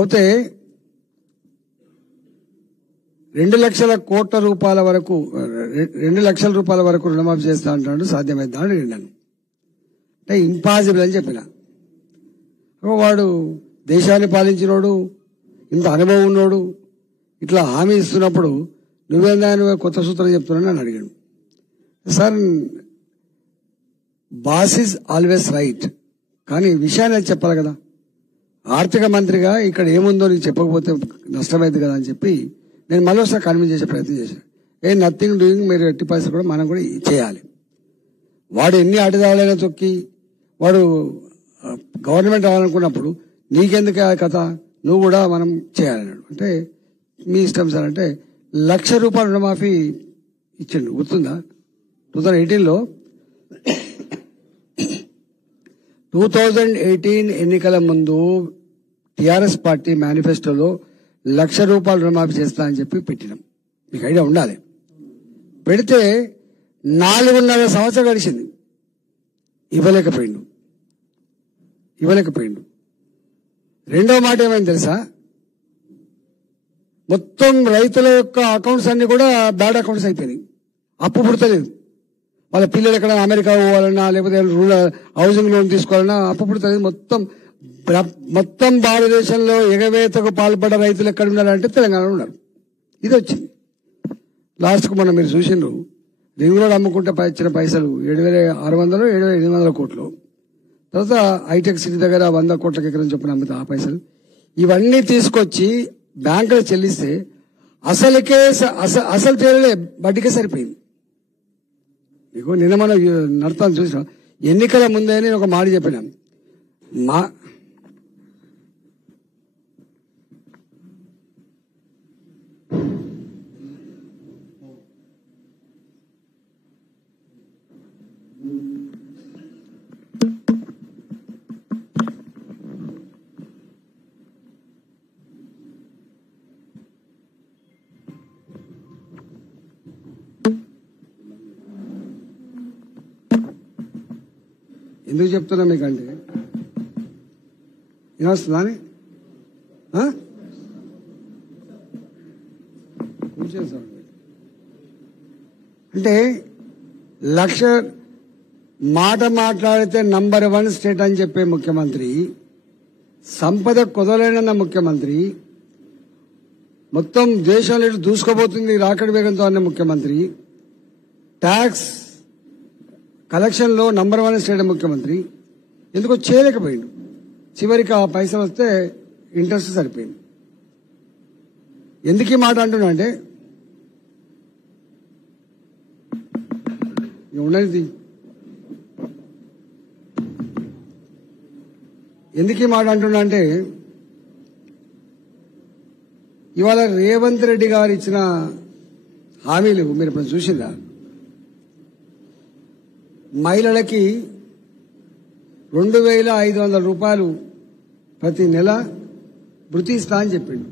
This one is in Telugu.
అయితే 2 లక్షల కోట్ల రూపాయల వరకు 2 లక్షల రూపాయల వరకు రుణమాఫీ చేస్తా అంటాడు. సాధ్యమైద్దా అని అడిగినాను. అంటే ఇంపాసిబుల్ అని చెప్పిన. వాడు దేశాన్ని పాలించినోడు, ఇంత అనుభవం ఉన్నోడు, ఇట్లా హామీ ఇస్తున్నప్పుడు నువ్వేందా కొత్త సూత్రం చెప్తున్నాను అని అడిగాడు. Sir, boss is always right, కానీ విషయాన్ని చెప్పాలి కదా. ఆర్థిక మంత్రిగా ఇక్కడ ఏముందో నీకు చెప్పకపోతే నష్టమైంది కదా అని చెప్పి నేను మళ్ళీ ఒకసారి కన్విన్స్ చేసే ప్రయత్నం చేశాను. నథింగ్ డూయింగ్, మీరు 80% కూడా మనం కూడా చేయాలి. వాడు ఎన్ని అడ్డదాలైనా తొక్కి వాడు గవర్నమెంట్ రావాలనుకున్నప్పుడు నీకెందుకు కథ, నువ్వు కూడా మనం చేయాలన్నాడు. అంటే మీ ఇష్టం సార్ అంటే 1 లక్ష రూపాయల రుణమాఫీ ఇచ్చిండు. గుర్తుందా? 2018లో 2018 ఎన్నికల ముందు టిఆర్ఎస్ పార్టీ మేనిఫెస్టోలో 1 లక్ష రూపాయల రుణమాఫీ చేస్తా అని చెప్పి పెట్టినాం. మీకు ఐడియా ఉండాలి. పెడితే 4.5 సంవత్సరాలు గడిచింది, ఇవ్వలేకపోయిండు. రెండో మాట ఏమైంది తెలుసా? మొత్తం రైతుల యొక్క అకౌంట్స్ అన్ని కూడా బ్యాడ్ అకౌంట్స్ అయిపోయినాయి. అప్పు పుడతలేదు. వాళ్ళ పిల్లలు ఎక్కడ అమెరికా పోవాలన్నా లేకపోతే రూరల్ హౌసింగ్ లోన్ తీసుకోవాలన్నా అప్పు పుడతలేదు. మొత్తం భారతదేశంలో ఎగవేతకు పాల్పడ్డ రైతులు ఎక్కడ ఉన్నారంటే తెలంగాణలో ఉన్నారు. ఇది వచ్చింది. లాస్ట్కు మొన్న మీరు చూసిండ్రు, రింగ్ రోడ్ అమ్ముకుంటే ఇచ్చిన పైసలు 7,600 7,800 కోట్లు. తర్వాత హైటెక్ సిటీ దగ్గర 100 కోట్లకి ఎకరం చొప్పున అమ్మితే ఆ పైసలు ఇవన్నీ తీసుకొచ్చి బ్యాంకులో చెల్లిస్తే అసలు తీరలే, వడ్డీకే సరిపోయింది. మీకు నిన్న మనం నడతాను చూసినా, ఎన్నికల ముందే నేను ఒక మాట చెప్పినా, ఎందుకు చెప్తున్నా మీకంటే వినొస్తుందా అని. అంటే 1 లక్ష మాట మాట్లాడితే నంబర్ 1 స్టేట్ అని చెప్పే ముఖ్యమంత్రి, సంపద కొదలైన ముఖ్యమంత్రి, మొత్తం దేశంలో దూసుకోబోతుంది రాకెట్ వేగంతో అన్న ముఖ్యమంత్రి, ట్యాక్స్ కలెక్షన్ లో నంబర్ 1 స్టేట్ ముఖ్యమంత్రి ఎందుకో చేయలేకపోయిండు. చివరికి ఆ పైసలు వస్తే ఇంట్రెస్ట్ సరిపోయింది. ఎందుకు ఈ మాట అంటున్నా అంటే, ఉండనిది ఎందుకు ఈ మాట అంటున్నా అంటే, ఇవాళ రేవంత్ రెడ్డి గారు ఇచ్చిన హామీలు మీరు ఇప్పుడు చూసిందా? మహిళలకి 2,500 రూపాయలు ప్రతి నెల వృత్తి ఇస్తా అని చెప్పిండు.